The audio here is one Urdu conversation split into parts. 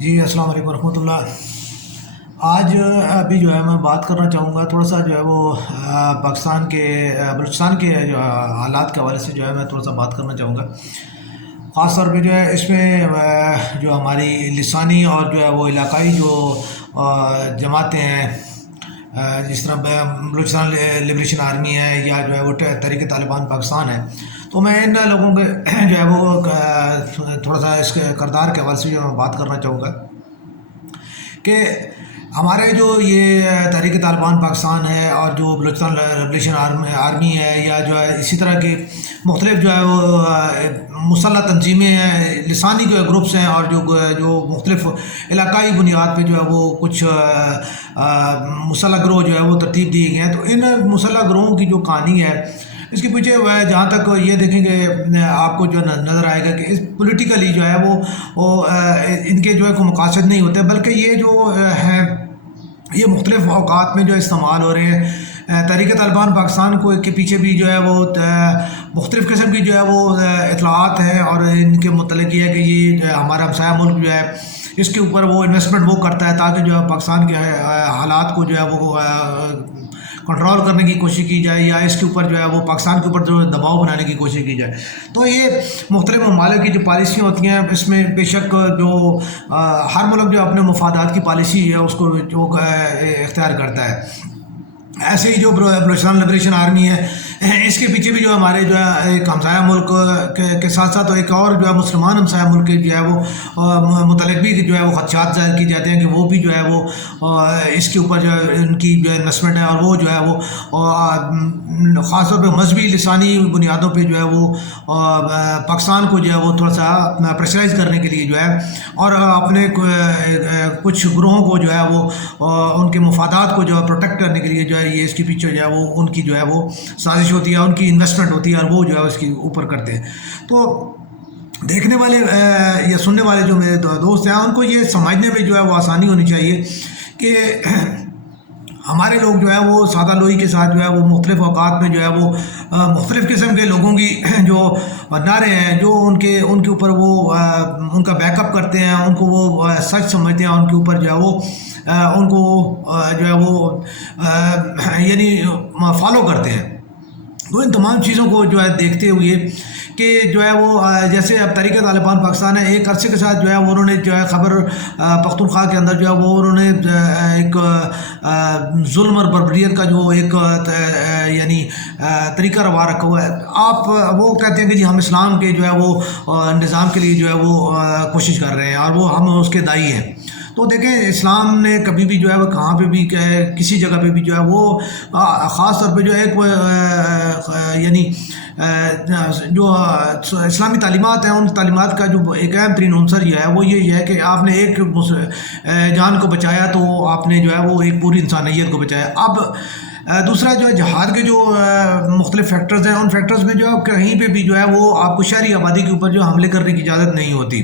جی السلام علیکم ورحمۃ اللہ۔ آج ابھی جو ہے میں بات کرنا چاہوں گا تھوڑا سا جو ہے وہ پاکستان کے بلوچستان کے جو حالات کے حوالے سے جو ہے میں تھوڑا سا بات کرنا چاہوں گا۔ خاص طور پہ جو ہے اس میں جو ہماری لسانی اور جو ہے وہ علاقائی جو جماعتیں ہیں، جس طرح بلوچستان لبریشن آرمی ہے یا جو ہے وہ تحریک طالبان پاکستان ہے، تو میں ان لوگوں کے جو ہے وہ تھوڑا سا اس کے کردار کے حوالے سے جو میں بات کرنا چاہوں گا کہ ہمارے جو یہ تحریک طالبان پاکستان ہے اور جو بلوچستان لبریشن آرمی ہے یا جو ہے اسی طرح کے مختلف جو ہے وہ مسلح تنظیمیں ہیں، لسانی جو گروپس ہیں، اور جو مختلف علاقائی بنیاد پہ جو ہے وہ کچھ مسلح گروہ جو ہے وہ ترتیب دیے گئے ہیں۔ تو ان مسلح گروہوں کی جو کہانی ہے، اس کے پیچھے جہاں تک یہ دیکھیں گے آپ کو جو نظر آئے گا کہ اس پولیٹیکلی جو ہے وہ ان کے جو ہے کوئی مقاصد نہیں ہوتے، بلکہ یہ جو ہیں یہ مختلف اوقات میں جو استعمال ہو رہے ہیں۔ تحریک طالبان پاکستان کو کے پیچھے بھی جو ہے وہ مختلف قسم کی جو ہے وہ اطلاعات ہیں، اور ان کے متعلق یہ ہے کہ یہ ہمارا ہمسایہ ملک جو ہے اس کے اوپر وہ انویسٹمنٹ وہ کرتا ہے تاکہ جو ہے پاکستان کے حالات کو جو ہے وہ کنٹرول کرنے کی کوشش کی جائے، یا اس کے اوپر جو ہے وہ پاکستان کے اوپر جو دباؤ بنانے کی کوشش کی جائے۔ تو یہ مختلف ممالک کی جو پالیسیاں ہوتی ہیں، اس میں بے شک جو ہر ملک جو اپنے مفادات کی پالیسی ہے اس کو جو اختیار کرتا ہے، ایسے ہی جو بلوچستان لبریشن آرمی ہے، اس کے پیچھے بھی جو ہمارے جو ہے ایک ہمسایہ ملک کے ساتھ ساتھ ایک اور جو ہے مسلمان ہمسایہ ملک کے جو ہے وہ متعلق بھی جو ہے وہ خدشات ظاہر کی جاتے ہیں کہ وہ بھی جو ہے وہ اس کے اوپر جو ہے ان کی جو انویسٹمنٹ ہے، اور وہ جو ہے وہ خاص طور پہ مذہبی لسانی بنیادوں پہ جو ہے وہ پاکستان کو جو ہے وہ تھوڑا سا پریشرائز کرنے کے لیے جو ہے، اور اپنے کچھ گروہوں کو جو ہے وہ ان کے مفادات کو جو ہے پروٹیکٹ کرنے کے لیے جو ہے یہ اس کے پیچھے جو ہے وہ ان کی جو ہے وہ سازش ہوتی ہے، ان کی انویسٹمنٹ ہوتی ہے، اور وہ جو ہے اس کے اوپر کرتے ہیں۔ تو دیکھنے والے یا سننے والے جو میرے دوست ہیں، ان کو یہ سمجھنے میں جو ہے وہ آسانی ہونی چاہیے کہ ہمارے لوگ جو ہے وہ سادہ لوئی کے ساتھ جو ہے وہ مختلف اوقات میں جو ہے وہ مختلف قسم کے لوگوں کی جو نعرے ہیں، جو ان کے اوپر وہ ان کا بیک اپ کرتے ہیں، ان کو وہ سچ سمجھتے ہیں، ان کے اوپر جو ہے وہ ان کو جو ہے وہ یعنی فالو کرتے ہیں۔ تو ان تمام چیزوں کو جو ہے دیکھتے ہوئے کہ جو ہے وہ جیسے اب تحریک طالبان پاکستان ہے، ایک عرصے کے ساتھ جو ہے انہوں نے جو ہے خیبر پختونخوا کے اندر جو ہے وہ انہوں نے ایک ظلم اور بربریت کا جو ایک یعنی طریقہ روا رکھا ہوا ہے۔ آپ وہ کہتے ہیں کہ جی ہم اسلام کے جو ہے وہ نظام کے لیے جو ہے وہ کوشش کر رہے ہیں، اور وہ ہم اس کے داعی ہیں۔ تو دیکھیں، اسلام نے کبھی بھی جو ہے وہ کہاں پہ بھی کسی جگہ پہ بھی جو ہے وہ خاص طور پہ جو ہے ایک یعنی جو اسلامی تعلیمات ہیں، ان تعلیمات کا جو ایک اہم ترین عنصر یہ ہے وہ یہ ہے کہ آپ نے ایک جان کو بچایا تو آپ نے جو ہے وہ ایک پوری انسانیت کو بچایا۔ اب دوسرا جو ہے جہاد کے جو مختلف فیکٹرز ہیں، ان فیکٹرز میں جو ہے کہیں پہ بھی جو ہے وہ آپ کو شہری آبادی کے اوپر جو حملے کرنے کی اجازت نہیں ہوتی،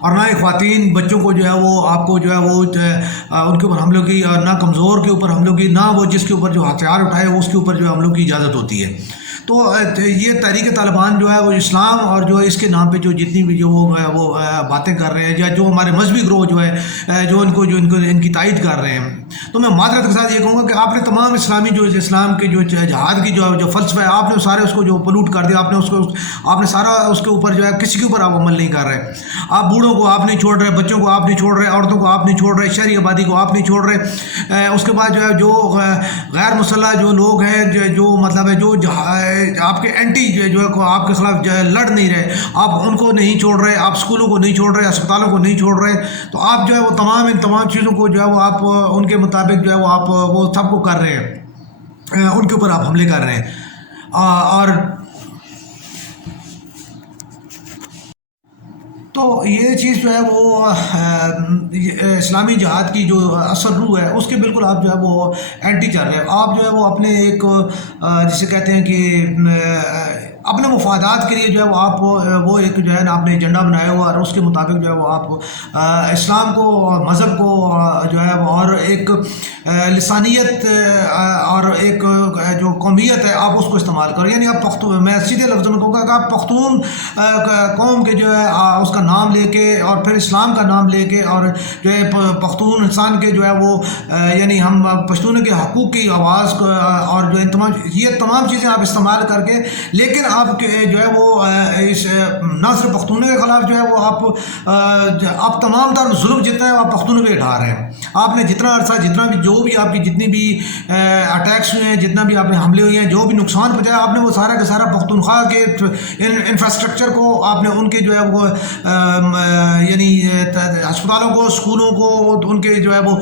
اور نہ ہی خواتین بچوں کو جو ہے وہ آپ کو جو ہے وہ ان کے اوپر حملوں کی، اور نہ کمزور کے اوپر حملوں کی، نہ وہ جس کے اوپر جو ہتھیار اٹھائے اس کے اوپر جو ہے حملوں کی اجازت ہوتی ہے۔ تو یہ تحریک طالبان جو ہے وہ اسلام اور جو اس کے نام پہ جو جتنی بھی جو وہ باتیں کر رہے ہیں، یا جو ہمارے مذہبی گروہ جو ہے جو ان کی تائید کر رہے ہیں، تو میں معذرت کے ساتھ یہ کہوں گا کہ آپ نے تمام اسلامی جو اسلام کے جو جہاد کی جو فلسفہ ہے، آپ نے سارے اس کو جو پلوٹ کر دیا، آپ نے سارا اس کے اوپر جو ہے کسی کے اوپر آپ عمل نہیں کر رہے۔ آپ بوڑھوں کو آپ نہیں چھوڑ رہے، بچوں کو آپ نہیں چھوڑ رہے، عورتوں کو آپ نہیں چھوڑ رہے، شہری آبادی کو آپ نہیں چھوڑ رہے۔ اس کے بعد جو ہے جو غیر مسلح جو لوگ ہیں، جو مطلب ہے جو آپ کے اینٹی جو ہے آپ کے خلاف لڑ نہیں رہے، آپ ان کو نہیں چھوڑ رہے، آپ اسکولوں کو نہیں چھوڑ رہے، اسپتالوں کو نہیں چھوڑ رہے، تو آپ جو ہے وہ ان تمام چیزوں کو جو ہے وہ آپ ان کے مطابق جو ہے وہ آپ وہ سب کو کر رہے ہیں، ان کے اوپر آپ حملے کر رہے ہیں۔ اور تو یہ چیز جو ہے وہ اسلامی جہاد کی جو اصل روح ہے اس کے بالکل آپ جو ہے وہ اینٹی چل رہے ہیں۔ آپ جو ہے وہ اپنے ایک جسے کہتے ہیں کہ اپنے مفادات کے لیے جو ہے وہ آپ وہ ایک جو ہے نا آپ نے ایجنڈا بنایا ہوا، اور اس کے مطابق جو ہے وہ آپ اسلام کو، مذہب کو جو ہے اور ایک لسانیت اور ایک جو قومیت ہے آپ اس کو استعمال کرو. یعنی آپ پختون، میں سیدھے لفظوں میں کہوں گا کہ آپ پختون قوم کے جو ہے اس کا نام لے کے اور پھر اسلام کا نام لے کے اور جو ہے پختون انسان کے جو ہے وہ یعنی ہم پشتون کے حقوق کی آواز کو اور جو یہ تمام چیزیں آپ استعمال کر کے، لیکن آپ کے جو ہے وہ اس نہ صرف پختونوں کے خلاف جو ہے وہ آپ تمام تر ظلم جتنا ہے آپ پختونوں پہ اٹھا رہے ہیں. آپ نے جتنا عرصہ جتنا بھی جو بھی آپ کی جتنی بھی اٹیکس ہوئے ہیں، جتنا بھی آپ نے حملے ہوئے ہیں، جو بھی نقصان پہنچایا آپ نے، وہ سارا کا سارا پختونخوا کے انفراسٹرکچر کو آپ نے ان کے جو ہے وہ یعنی ہسپتالوں کو، اسکولوں کو، ان کے جو ہے وہ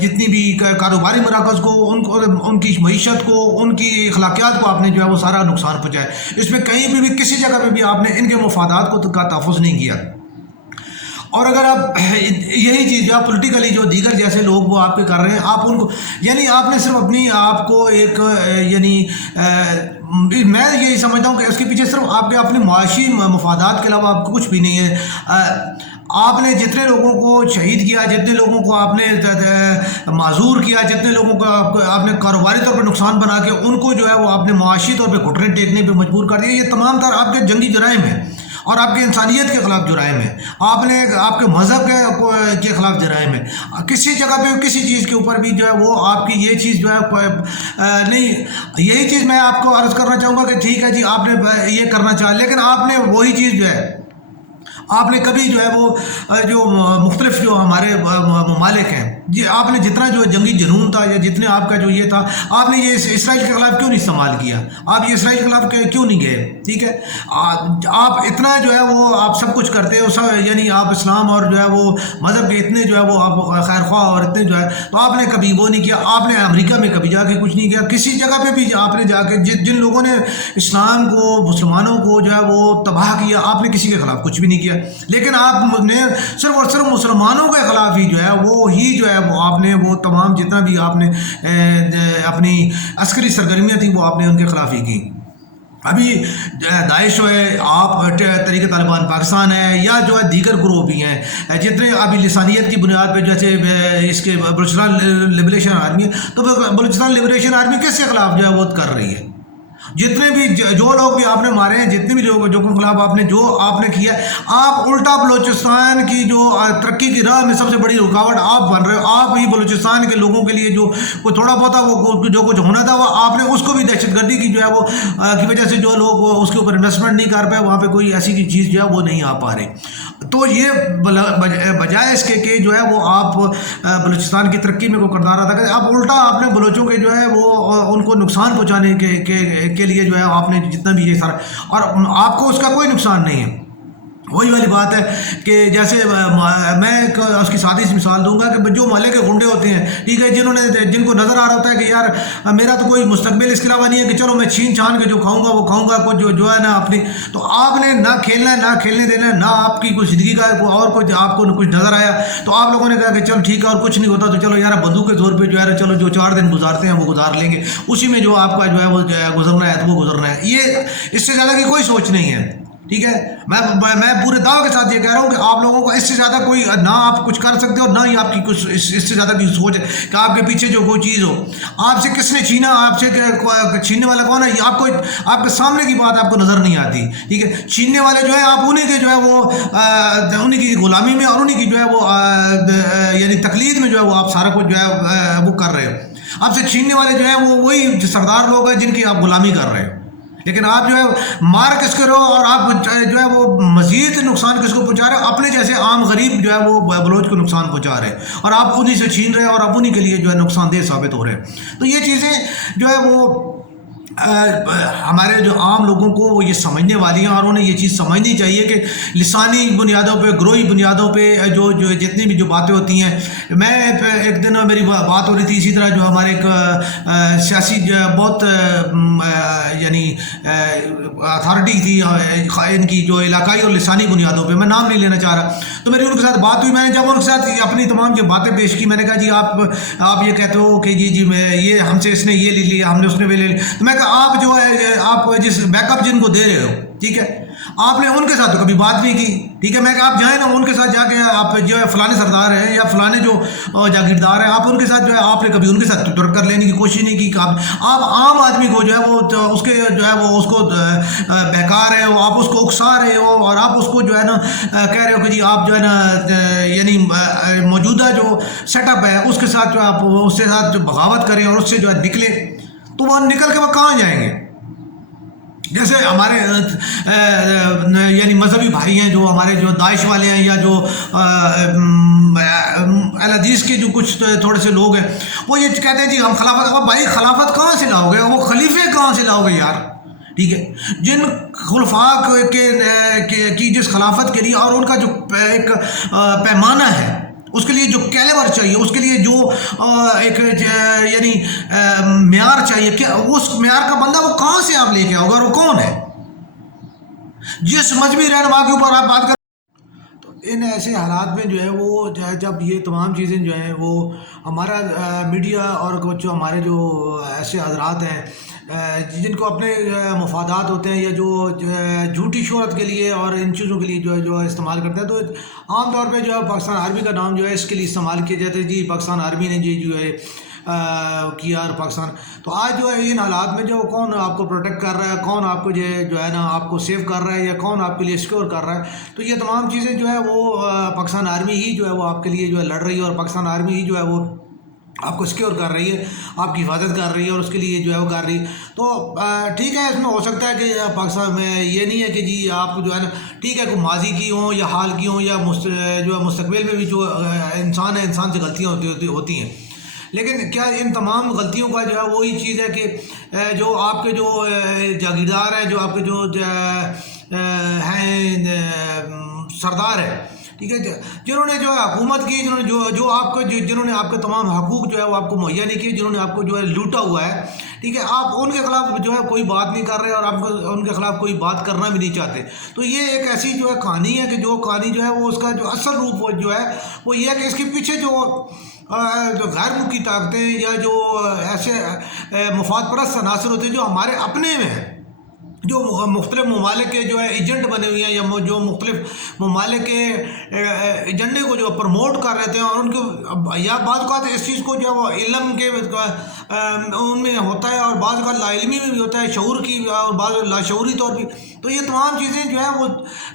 جتنی بھی کاروباری مراکز کو، ان کی معیشت کو، ان کی اخلاقیات کو آپ نے جو ہے وہ سارا نقصان پہنچایا. اس میں کہیں بھی کسی جگہ پہ بھی آپ نے ان کے مفادات کو کا تحفظ نہیں کیا. اور اگر آپ یہی چیز جو آپ پولیٹیکلی جو دیگر جیسے لوگ وہ آپ کے کر رہے ہیں، آپ ان کو یعنی آپ نے صرف اپنی آپ کو ایک یعنی میں یہی سمجھتا ہوں کہ اس کے پیچھے صرف آپ کے اپنے معاشی مفادات کے علاوہ آپ کو کچھ بھی نہیں ہے. آپ نے جتنے لوگوں کو شہید کیا، جتنے لوگوں کو آپ نے معذور کیا، جتنے لوگوں کو آپ نے کاروباری طور پر نقصان بنا کے ان کو جو ہے وہ آپ نے معاشی طور پہ گھٹنے ٹیکنے پہ مجبور کر دیا، یہ تمام تر آپ کے جنگی جرائم ہیں اور آپ کی انسانیت کے خلاف جرائم ہے. آپ نے آپ کے مذہب کے خلاف جرائم ہے. کسی جگہ پہ کسی چیز کے اوپر بھی جو ہے وہ آپ کی یہ چیز جو ہے نہیں. یہی چیز میں آپ کو عرض کرنا چاہوں گا کہ ٹھیک ہے جی آپ نے یہ کرنا چاہا، لیکن آپ نے وہی چیز جو ہے آپ نے کبھی جو ہے وہ جو مختلف جو ہمارے ممالک ہیں جی، آپ نے جتنا جو جنگی جنون تھا یا جتنے آپ کا جو یہ تھا، آپ نے یہ اسرائیل کے خلاف کیوں نہیں استعمال کیا؟ آپ یہ اسرائیل کے خلاف کیوں نہیں گئے؟ ٹھیک ہے، آپ اتنا جو ہے وہ آپ سب کچھ کرتے ہو سب، یعنی آپ اسلام اور جو ہے وہ مذہب کے اتنے جو ہے وہ آپ خیر خواہ اور اتنے جو ہے، تو آپ نے کبھی وہ نہیں کیا. آپ نے امریکہ میں کبھی جا کے کچھ نہیں کیا. کسی جگہ پہ بھی آپ نے جا کے جن لوگوں نے اسلام کو، مسلمانوں کو جو ہے وہ تباہ کیا، آپ نے کسی کے خلاف کچھ بھی نہیں کیا. لیکن آپ نے صرف اور صرف مسلمانوں کے خلاف ہی جو ہے وہ ہی جو ہے وہ آپ نے وہ تمام جتنا بھی آپ نے اپنی عسکری سرگرمیاں تھیں وہ آپ نے ان کے خلاف ہی کی. ابھی داعش جو ہے، آپ تحریک طالبان پاکستان ہے، یا جو ہے دیگر گروہ بھی ہیں جتنے ابھی لسانیت کی بنیاد پہ، جیسے اس کے بلوچستان لبریشن آرمی، تو بلوچستان لبریشن آرمی کس کے خلاف جو ہے وہ کر رہی ہے؟ جتنے بھی جو لوگ بھی آپ نے مارے ہیں، جتنے بھی لوگ جو خلاف آپ نے جو آپ نے کیا، آپ الٹا بلوچستان کی جو ترقی کی راہ میں سب سے بڑی رکاوٹ آپ بن رہے ہو. آپ ہی بلوچستان کے لوگوں کے لیے جو کوئی تھوڑا بہت وہ جو کچھ ہونا تھا وہ آپ نے اس کو بھی دہشت گردی کی جو ہے وہ کی وجہ سے جو لوگ اس کے اوپر انویسٹمنٹ نہیں کر پائے، وہاں پہ کوئی ایسی کی چیز جو ہے وہ نہیں آ پا رہے. تو یہ بجائے اس کے کہ جو ہے وہ آپ بلوچستان کی ترقی میں کوئی کردار ادا کریں، آپ الٹا آپ نے بلوچوں کے جو ہے وہ ان کو نقصان پہنچانے کے لیے جو ہے آپ نے جتنا بھی یہ سارا، اور آپ کو اس کا کوئی نقصان نہیں ہے. وہی والی بات ہے کہ جیسے میں اس کی سادی سی مثال دوں گا کہ جو محلے کے گنڈے ہوتے ہیں، ٹھیک ہے، جن کو نظر آ رہا ہوتا ہے کہ یار میرا تو کوئی مستقبل اس کے علاوہ نہیں ہے کہ چلو میں چھین چھان کے جو کھاؤں گا وہ کھاؤں گا، کچھ جو ہے نا اپنی، تو آپ نے نہ کھیلنا ہے، نہ کھیلنے دینا ہے، نہ آپ کی کوئی زندگی کا اور کوئی آپ کو کچھ نظر آیا تو آپ لوگوں نے کہا کہ چلو ٹھیک ہے اور کچھ نہیں ہوتا تو چلو یار بندوق کے زور پہ جو ہے چلو جو 4 دن گزارتے ہیں وہ گزار لیں گے، اسی میں جو آپ کا جو ہے وہ گزرنا ہے تو وہ گزرنا ہے. یہ اس سے زیادہ کی کوئی سوچ نہیں ہے. ٹھیک ہے، میں پورے دعوے کے ساتھ یہ کہہ رہا ہوں کہ آپ لوگوں کو اس سے زیادہ کوئی نہ آپ کچھ کر سکتے ہو، نہ ہی آپ کی کچھ اس سے زیادہ کی سوچ ہے کہ آپ کے پیچھے جو کوئی چیز ہو. آپ سے کس نے چھینا؟ آپ سے چھیننے والا کون ہے؟ آپ کو آپ کے سامنے کی بات آپ کو نظر نہیں آتی. ٹھیک ہے، چھیننے والے جو ہے آپ انہیں کے جو ہے وہ انہیں کی غلامی میں اور انہیں کی جو ہے وہ یعنی تقلید میں جو ہے وہ آپ سارا کچھ جو ہے وہ کر رہے ہو. آپ سے چھیننے والے جو ہیں وہ وہی سردار لوگ ہیں جن کی آپ غلامی کر رہے ہو. لیکن آپ جو ہے مار کس کرو اور آپ جو ہے وہ مزید نقصان کس کو پہنچا رہے ہو؟ اپنے جیسے عام غریب جو ہے وہ بلوچ کو نقصان پہنچا رہے ہیں اور آپ انہیں سے چھین رہے ہیں اور آپ انہیں کے لیے جو ہے نقصان دہ ثابت ہو رہے ہیں. تو یہ چیزیں جو ہے وہ ہمارے جو عام لوگوں کو وہ یہ سمجھنے والی ہیں اور انہیں یہ چیز سمجھنی چاہیے کہ لسانی بنیادوں پہ، گروہی بنیادوں پہ جو جتنی بھی جو باتیں ہوتی ہیں. میں ایک دن میری بات ہو رہی تھی اسی طرح جو ہمارے ایک سیاسی بہت یعنی اتھارٹی تھی ان کی جو علاقائی اور لسانی بنیادوں پہ، میں نام نہیں لینا چاہ رہا، تو میری ان کے ساتھ بات ہوئی. میں نے جب ان کے ساتھ اپنی تمام جو باتیں پیش کی, میں نے کہا جی آپ یہ کہتے ہو کہ جی میں یہ ہم سے اس نے یہ لے لیا, ہم نے اس نے وہ لے لیا. تو میں کہا آپ جو ہے آپ جس بیک اپ جن کو دے رہے ہو, ٹھیک ہے, آپ نے ان کے ساتھ تو کبھی بات نہیں کی, ٹھیک ہے. میں کہا آپ جائیں نا ان کے ساتھ جا کے, آپ جو ہے فلانے سردار ہیں یا فلانے جو جاگیردار ہیں, آپ ان کے ساتھ جو ہے آپ نے کبھی ان کے ساتھ ترک کر لینے کی کوشش نہیں کی. آپ عام آدمی کو جو ہے وہ اس کے جو ہے وہ اس کو بہکا رہے ہو, آپ اس کو اکسا رہے ہو, اور آپ اس کو جو ہے نا کہہ رہے ہو کہ جی آپ جو ہے نا یعنی موجودہ جو سیٹ اپ ہے اس کے ساتھ جو آپ اس کے ساتھ جو بغاوت کریں اور اس سے جو ہے نکلے, تو وہ نکل کے وہ کہاں جائیں گے؟ جیسے ہمارے یعنی مذہبی بھائی ہیں جو ہمارے جو داعش والے ہیں یا جو اہل حدیث کے جو کچھ تھوڑے سے لوگ ہیں, وہ یہ کہتے ہیں جی ہم خلافت. بھائی خلافت کہاں سے لاؤ گے؟ وہ خلیفے کہاں سے لاؤ گے یار؟ ٹھیک ہے, جن خلفاء کی جس خلافت کے لیے اور ان کا جو ایک پیمانہ ہے, اس کے لیے جو کیلیبر چاہیے, اس کے لیے جو ایک یعنی معیار چاہیے, کہ اس معیار کا بندہ وہ کہاں سے آپ لے کے آؤ گے, اور وہ کون ہے؟ جس مذہبی رہنما کے اوپر آپ بات کریں, تو ان ایسے حالات میں جو ہے وہ جب یہ تمام چیزیں جو ہیں وہ ہمارا میڈیا اور کچھ جو ہمارے جو ایسے حضرات ہیں جن کو اپنے مفادات ہوتے ہیں یا جو جھوٹی شہرت کے لیے اور ان چیزوں کے لیے جو استعمال کرتے ہیں, تو عام طور پہ جو ہے پاکستان آرمی کا نام جو ہے اس کے لیے استعمال کیا جاتا ہے. جی پاکستان آرمی نے جی جو ہے کیا اور پاکستان. تو آج جو ہے ان حالات میں جو کون آپ کو پروٹیکٹ کر رہا ہے, کون آپ کو جو ہے نا آپ کو سیو کر رہا ہے, یا کون آپ کے لیے سیکور کر رہا ہے, تو یہ تمام چیزیں جو ہے وہ پاکستان آرمی ہی جو ہے وہ آپ کے لیے جو ہے لڑ رہی ہے, اور پاکستان آرمی ہی جو ہے وہ آپ کو سیکیور کر رہی ہے, آپ کی حفاظت کر رہی ہے, اور اس کے لیے جو ہے وہ کر رہی ہے. تو ٹھیک ہے, اس میں ہو سکتا ہے کہ پاکستان میں یہ نہیں ہے کہ جی آپ جو ہے نا ٹھیک ہے کوئی ماضی کی ہوں یا حال کی ہوں یا جو ہے مستقبل میں بھی جو انسان ہے, انسان سے غلطیاں ہوتی ہیں, لیکن کیا ان تمام غلطیوں کا جو ہے وہی چیز ہے کہ جو آپ کے جو جاگیردار ہیں, جو آپ کے جو ہیں سردار ہیں, ٹھیک ہے, جنہوں نے جو ہے حکومت کی, جنہوں نے آپ کے تمام حقوق جو ہے وہ آپ کو مہیا نہیں کیے, جنہوں نے آپ کو جو ہے لوٹا ہوا ہے, ٹھیک ہے, آپ ان کے خلاف جو ہے کوئی بات نہیں کر رہے, اور آپ کو ان کے خلاف کوئی بات کرنا بھی نہیں چاہتے. تو یہ ایک ایسی جو ہے کہانی ہے کہ جو کہانی جو ہے وہ اس کا جو اصل روپ جو ہے وہ یہ ہے کہ اس کے پیچھے جو غیر ملکی طاقتیں یا جو ایسے مفاد پرست عناصر ہوتے ہیں جو ہمارے اپنے میں ہیں, جو مختلف ممالک کے جو ہے ایجنٹ بنے ہوئے ہیں, یا جو مختلف ممالک کے ایجنڈے کو جو پروموٹ کر رہے ہیں, اور ان کو یا بعض اوقات اس چیز کو جو ہے وہ علم کے ان میں ہوتا ہے, اور بعض اوقات لا علمی میں بھی ہوتا ہے, شعور کی اور بعض لاشعوری طور پہ. تو یہ تمام چیزیں جو ہے وہ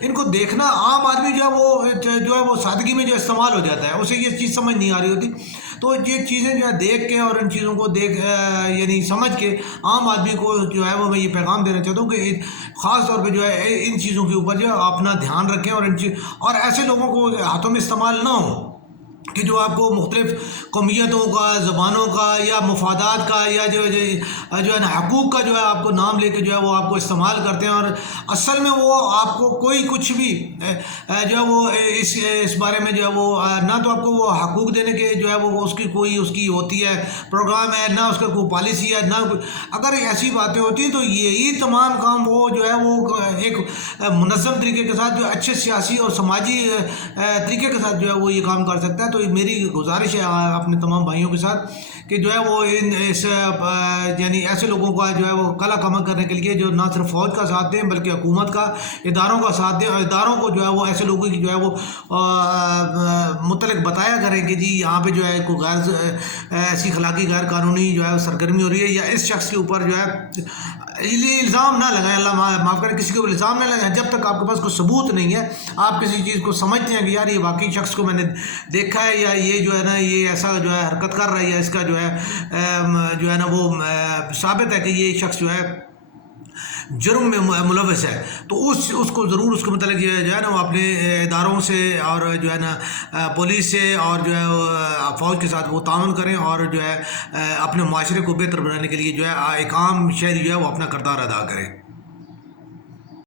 ان کو دیکھنا عام آدمی جو ہے وہ سادگی میں جو استعمال ہو جاتا ہے, اسے یہ چیز سمجھ نہیں آ رہی ہوتی. تو یہ چیزیں جو ہے دیکھ کے اور ان چیزوں کو یعنی سمجھ کے عام آدمی کو جو ہے وہ میں یہ پیغام دینا چاہتا ہوں کہ خاص طور پہ جو ہے ان چیزوں کے اوپر جو ہے اپنا دھیان رکھیں, اور ایسے لوگوں کو ہاتھوں میں استعمال نہ ہو کہ جو آپ کو مختلف قومیتوں کا, زبانوں کا, یا مفادات کا, یا جو ہے نا حقوق کا جو ہے آپ کو نام لے کے جو ہے وہ آپ کو استعمال کرتے ہیں, اور اصل میں وہ آپ کو کوئی کچھ بھی جو ہے وہ اس بارے میں جو ہے وہ نہ تو آپ کو وہ حقوق دینے کے جو ہے وہ اس کی ہوتی ہے پروگرام ہے, نہ اس کا کوئی پالیسی ہے, نہ اگر ایسی باتیں ہوتی ہیں تو یہی تمام کام وہ جو ہے وہ ایک منظم طریقے کے ساتھ جو اچھے سیاسی اور سماجی طریقے کے ساتھ جو ہے وہ یہ کام کر سکتا ہے. تو میری گزارش ہے اپنے تمام بھائیوں کے ساتھ کہ جو ہے وہ یعنی ایسے لوگوں کا جو ہے وہ کلا کما کرنے کے لیے جو نہ صرف فوج کا ساتھ دیں بلکہ حکومت کا, اداروں کا ساتھ دیں, اور اداروں کو جو ہے وہ ایسے لوگوں کی جو ہے وہ متعلق بتایا کریں کہ جی یہاں پہ جو ہے کوئی ایسی اخلاقی غیر قانونی جو ہے سرگرمی ہو رہی ہے, یا اس شخص کے اوپر جو ہے الزام نہ لگائیں, اللہ معاف کریں, کسی کو الزام نہ لگائیں جب تک آپ کے پاس کوئی ثبوت نہیں ہے. آپ کسی چیز کو سمجھتے ہیں کہ یار یہ واقعی شخص کو میں نے دیکھا ہے, یا یہ جو ہے نا یہ ایسا جو ہے حرکت کر رہا ہے, یا اس کا جو ہے نا وہ ثابت ہے کہ یہ شخص جو ہے جرم میں ملوث ہے, تو اس کو ضرور اس کے متعلق جو ہے نا وہ اپنے اداروں سے اور جو ہے نا پولیس سے اور جو ہے فوج کے ساتھ وہ تعاون کریں, اور جو ہے اپنے معاشرے کو بہتر بنانے کے لیے جو ہے ایک عام شہری جو ہے وہ اپنا کردار ادا کریں.